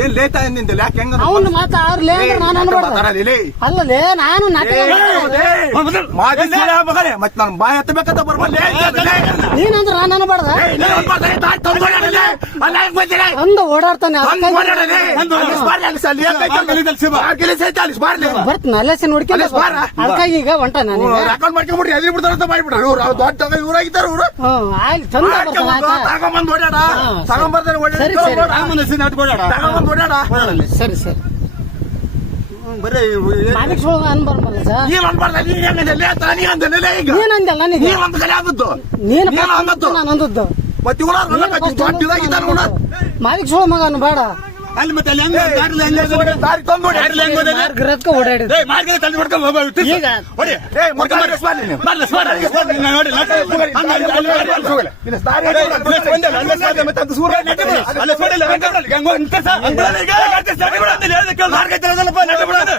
ಏನ್ ಲೇಟ್ ನಿಂದಿಲ್ಲ ಯಾಕೆ ಹೆಂಗ ಅವ್ನ ಮಾತ ಅವ್ರಲೇ ಅಂದ್ರೆ ನಾನು ಅನ್ಬಾರ್ದು ಅಲ್ಲಲೇ ನಾನು ನಾಟಕ ಮಗನೇ ಮತ್ ನಾನು ಬಾಯ್ ಹತ್ತಬೇಕಂತ ಬರ್ಬಲ್ಲೇ ನೀನಂದ್ರೆ ನಾನು ಅನ್ಬಾರ್ದ ಅಂದ ಓಡಾಡ್ತಾನೆ ಬರ್ತಾನೆ ಅಲ್ಲೇ ನೋಡ್ಕೊಂಡು. ಅದಕ್ಕಾಗಿ ಈಗ ಹೊಂಟ ನಾನು ಅಕೌಂಟ್ ಮಾಡ್ಕೊಂಡ್ಬಿಟ್ಟು ಎದ್ರಿ ಬಿಡ್ತಾರ ಅಂತ ಮಾಡ್ಬಿಟ್ರು ಇವ್ರು ಅವ್ರು ದೊಡ್ಡ ಇವ್ರಾಗಿದ್ದಾರೆ ಇವ್ರು ಆಯ್ತು ಚಂದ ತಗೊಂಬಂದ್ ಓಡಾಡ ಸರಿ. ತಗೊಂಬರ್ತಾರೆ ಸರಿ, ಸರಿ. ತಗೊಂಬಂದ್ ಓಡಾಡ ಸರಿ ಸರಿ. ಬರೀ ಮಾಲಿಕ್ ಸುಳ್ಳು ಅನ್ಬಾರ್ದಲ್ಲ ಸರ್? ಅಲ್ಲಿ ಮತ್ತೆ ಅಲ್ಲಿ ಹೆಂಗ್? ದಾರಿ ತಂದು ನೋಡಿ ಹೆಂಗ್ ಹೊಡ್ಕೊಂಡು. ಈಗ ಹೊಡಿ. ಏ ಮಾಡಿ ನೀನು. ನಾನು ನೋಡಿ. ಹಂಗ ಅಲ್ಲಿ- ಅಲ್ಲಿ- ಇಲ್ಲ, ದಾರಿ ಅಲ್ಲೇ ಮತ್ತೆ ನೆಟ್ಟಿ ಬಿಡು. ಅಲ್ಲೇ ಸ್ವಾಲಿ ಇಲ್ಲ, ನೆಟ್ಟಿ ಬಿಡು. ಹೆಂಗ್ ಹೋಗಿ ನಿಂತ್ಕೊ ಸಾ. ಬಿಡಲ್ಲ ಈಗ. ನೆಟ್ಟಿ ಸ್ವಾಲಿ ಬಿಡು. ಅಲ್ಲಿ ಹೇಳ್ದೆ ಕೇಳು. ಮಾರ್ಗ ಐತಲ್ಲಪ್ಪ, ನೆಟ್ಟಿ ಬಿಡು ಅದು.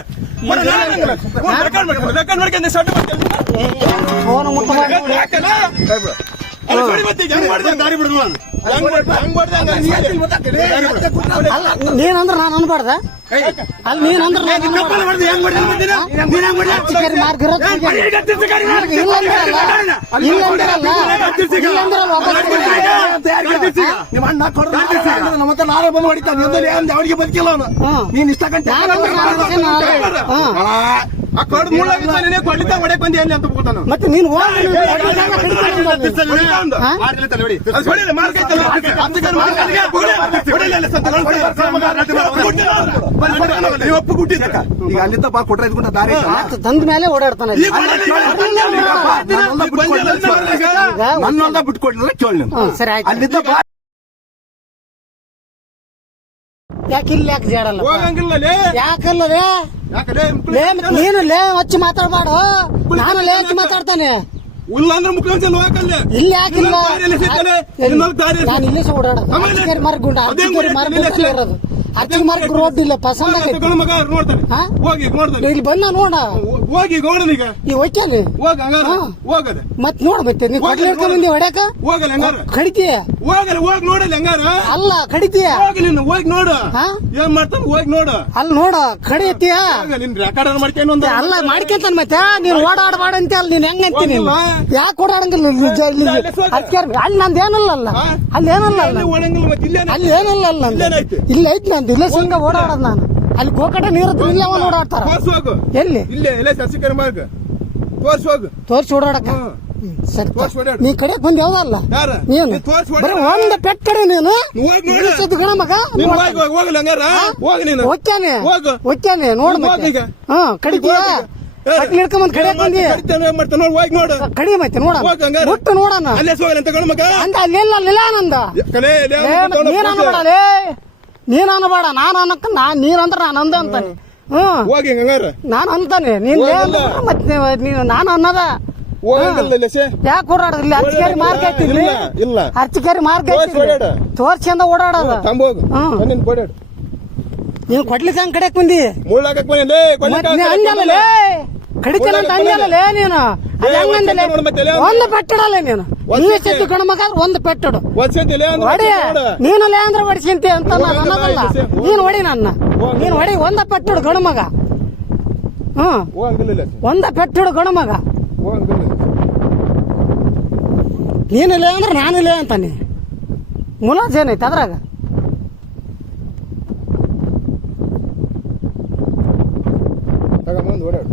ಬಿಡು, ನಾನು ರೆಕಾರ್ಡ್ ಮಾಡ್ಕೊಂಡು, ರೆಕಾರ್ಡ್ ಮಾಡ್ಕೊಂಡು ನೀನು ಮಾಡ್ಕೊಂಡು. ಫೋನ್ ಮುಟ್ಟ ಯಾಕಲ್ಲ? ಅಲ್ಲಿ ಮತ್ತೆ ಹೆಂಗ್ ಮಾಡ್ದೆ ದಾರಿ ಬಿಡು ನೀನಂದ್ರೆ ನಾನು ಅನ್ಬಾರ್ದ? ಅಲ್ಲಿ ನೀನಂದ್ರೆ ನಿಮ್ಮ ಅಣ್ಣ ನಮ್ಮ ಹತ್ರ ನಾಳೆ ಬಂದು ಹೊಡಿತಾನೆ. ಅವನಿಗೆ ಬದುಕಿಲ್ಲ ಅವನು. ನೀನ್ ಇಷ್ಟ ಕಡ್ ಮತ್ತೆ ನೀನು ಈಗ ಅಲ್ಲಿಂದ ಬಾ ಕೊಟ್ರೆ ಇದ್ಕೊಂಡ ದಾರಿ ತಂದ ಮೇಲೆ ಓಡಾಡ್ತಾನೆ. ನನ್ನೊಂದ ಬಿಟ್ಕೊಡ್ಲಿಲ್ಲ ಕೇಳಿ ನೀನು. ಸರಿ ಆಯ್ತು. ಅಲ್ಲಿಂದ ಬಾ. ಯಾಕೆ ಇಲ್ಲಿ ಯಾಕೆ ಜಾಡಲ್ಲ ಲೇ ಮತ್ತ್ ನೀನು ಲೇ ಹಚ್ಚಿ ಮಾತಾಡ್ಬಾಡು ನಾನು ಲೇ ಹಚ್ಚಿ ಮಾತಾಡ್ತಾನೆ. ಇಲ್ಲ ಅಂದ್ರೆ ಮುಖ್ಯಮಂತ್ರಿ ಯಾಕಿಲ್ಲ ನಾನು ಇಲ್ಲೇ ಮರ್ಗುಂಡ ಅರ್ಚಿಕೇರಿ ಮಾರ್ಗ ಉಂಟು. ಅದೇ ಅರ್ಚಿಕೇರಿ ಮಾರ್ಗ ಇರೋದು. ಅರ್ಚಿಕ ಮಾರ್ಗ ರೋಡ್ ಇಲ್ಲ ಪಸಂದ ಇಲ್ಲಿ ಬಂದ ನೋಡ. ಹೋಗಿ ಈಗ. ನೀ ಒಯ್ಕೇಲಿ ಹೋಗ ಹಂಗಾರ. ಹೋಗದ. ಮತ್ ನೋಡ್ ಮತ್ತೆ ನೀ ಕೊಡ್ಲಿ ಹಿಡ್ಕೊಂಡ್ ಬಂದಿ ಹೊಡ್ಯಾಕ? ಹೋಗಲ್ಲ ಹಂಗಾರ. ಕಡಿತೀಯ? ಹೋಗಲ್ಲ ಹೋಗಿ ನೋಡಲ್ಲ ಹಂಗಾರ. ಅಲ್ಲ ಕಡಿತೀಯ? ಹೋಗಿ ನೀನು ಹೋಗಿ ನೋಡು? ಏನ್ ಮಾಡ್ತಾನ ಹೋಗಿ ನೋಡು. ಅಲ್ಲಿ ನೋಡ ಕಡಿತೀಯ? ನಿನ್ ರೆಕಾರ್ಡ್ ಮಾಡ್ತೇನೆ ಒಂದು ಅಲ್ಲ ಮಾಡ್ಕೊಂತಾನ ಮತ್ತೆ. ನೀನ್ ಓಡಾಡಬಾಡ ಅಂತ ಅಲ್ಲಿ ನೀನ್ ಹೆಂಗ್ ಅಂತೀನಿ. ಯಾಕೆ ಓಡಾಡಂಗಿಲ್ಲ ಅಲ್ಲೇ ನಂದು ಏನಲ್ಲ ಅಲ್ಲ? ಅಲ್ಲಿ ಏನಲ್ಲ ಅಲ್ಲ? ಅಲ್ಲಿ ಒಳಂಗಿಲ್ಲ ಮತ್ತೆ ಇಲ್ಲೇ ಅಲ್ಲಿ ಏನಲ್ಲ ಅಲ್ಲ? ಇಲ್ಲ ಐತಿ ನಂದು ಇಲ್ಲೇ ಸಿಂಗ ಓಡಾಡೋದು ನಾನು. ಅಲ್ಲಿ ಗೋಕಟ ನೀರು ಇಲ್ಲ ಅವನ್ ಓಡಾಡ್ತಾರ ತೋರ್ಸ್ ಹೋಗು. ಎಲ್ಲಿ? ಇಲ್ಲೇ ಇಲ್ಲೇ ಸಸಿಕರ ಮಾರ್ಗ. ತೋರ್ಸ್ ಹೋಗು. ತೋರ್ಸಿ ಓಡಾಡಕ ಸರಿ. ನೀ ಕಡೆ ಬಂದ್ ಯಾವ್ದಲ್ಲ ಯಾರ? ನೀನು. ಬರೀ. ಒಂದ್ ನೀನು. ಹೋಗ್ ನೋಡು. ಇಳಿಸಿದ್ದು ಗಣ ಮಗ ನೀನ್ ಹೋಗಿ ಹೋಗಿ ಹೋಗಲ್ಲ ಹಂಗಾರ ಹೋಗಿ ನೀನು. ಒಕ್ಕಾನೆ ಹೋಗು. ಒಕ್ಕಾನೆ ನೋಡ್ ನೀನ್. ಹಾ ಕಡಿತೀಯ? ಕಡಿಯಕ್ ಬಂದಿ. ಕಡಿತಾನೆ ಏನ್ ಮಾಡ್ತಾನೆ ನೋಡು ಹೋಗಿ ನೋಡು. ಕಡಿ ಮತ್ತೆ ನೋಡ. ಮುಟ್ಟು ನೋಡಣ. ಅಲ್ಲೇ ಅಲ್ಲೆಲ್ಲ ಅಲ್ಲಿಲ್ಲ ನಂದ. ಕಲೆ ಲೇ, ಏ, ಅವ್ನು ಮತ್ತ್ ನೀನ್ ತಗೊಂಡು ಅನ್ಬೇಡ ಲೇ. ನೀನ್ ಅನ್ಬೇಡ ನಾನು ಅನ್ನಕ್ಕ ನಾ ನೀನ್ ಅಂದ್ರ ನಾನ್ ಅಂದ ಅಂತಾನೆ. ಹ್ಮ್ ಹೋಗಿ ಹಂಗಾರ. ನಾನ್ ಅಂತಾನೆ. ನೀನ್ ಮತ್ತೆ ನೀನು ನಾನು ಅನ್ನದ. ಯಾಕೆ ಓಡಾಡೋದು ಇಲ್ಲಿ ಅರ್ಚಿಕೇರಿ ಮಾರ್ಗ ಐತಿ ಇಲ್ಲಿ ಅರ್ಚಿಕೇರಿ ಮಾರ್ಗ ಐತಿ. ತೋರ್ಸ್ಕೊಂಡ ಓಡಾಡೋದ. ನಿನ್ ನೀನ್ ಹಂಗ್ ಕಡೆಕ್ ಬಂದಿ? ಮುಳ್ಳಾಕಕ್ ಬಂದೆ ಹಂಗಲ್ಲ ಲೇ. ಕಡಿತೇನೆ ಅಂತ ಹಂಗಲ್ಲ ನೀನು. ಒಂದ್ ಪೆಟ್ಟಡಲ್ಲ ನೀನು. ಸತಿ. ಸತ್ತು ಗಣ ಮಗ? ಒಂದು ಪೆಟ್ಟಡು. ಹೊಡಿ. ನೀನು ಲೇ ಅಂದ್ರೆ ಹೊಡಿಸ್ಕೊಂತಿ ಅಂತ ನಾನು ಅನ್ನೋದಲ್ಲ. ಇಲ್ಲಿ ನೀನು ಹೊಡಿ ನನ್ನ. ನೀನು ಹೊಡಿ ಒಂದ ಪೆಟ್ಟಡು ಗಣ ಮಗ. ಹ್ಮ್ ಒಂದ ಪೆಟ್ಟಡು ಗಣ ಮಗ. ಹೋಗಂಗಿಲ್ಲ ನೀನು ಲೇ ಅಂದ್ರೆ ನಾನು ಲೇ ಅಂತಾನೆ ಮುಲಾಜ್ ಏನೈತೆ ಅದ್ರಾಗ? ತಗೊಂಬಂದು ಓಡಾಡು.